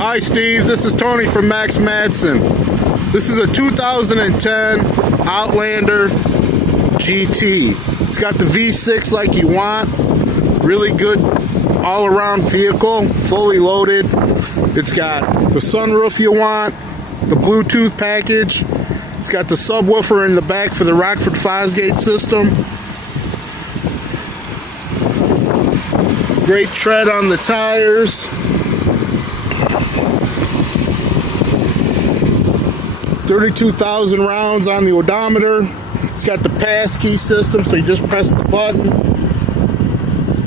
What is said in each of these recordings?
Hi Steve, this is Tony from Max Madsen. This is a 2010 Outlander GT. It's got the V6 like you want. Really good all-around vehicle, fully loaded. It's got the sunroof you want, the Bluetooth package. It's got the subwoofer in the back for the Rockford Fosgate system. Great tread on the tires. 32,000 rounds on the odometer. It's got the pass key system, so you just press the button.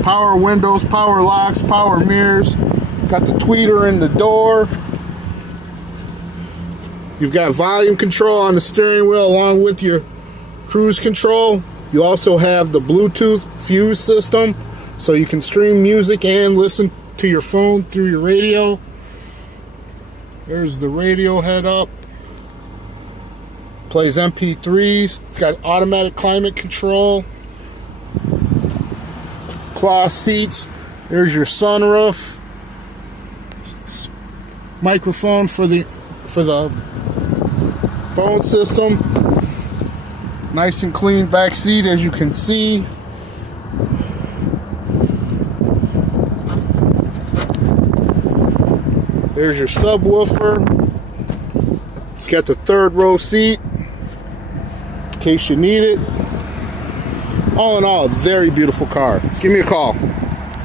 Power windows, power locks, power mirrors. Got the tweeter in the door. You've got volume control on the steering wheel along with your cruise control. You also have the Bluetooth fuse system, so you can stream music and listen to your phone through your radio. There's the radio head up. Plays MP3s. It's got automatic climate control. Cloth seats. There's your sunroof. Microphone for the phone system. Nice and clean back seat, as you can see. There's your subwoofer. It's got the third row seat in case you need it. All in all, a very beautiful car. Give me a call.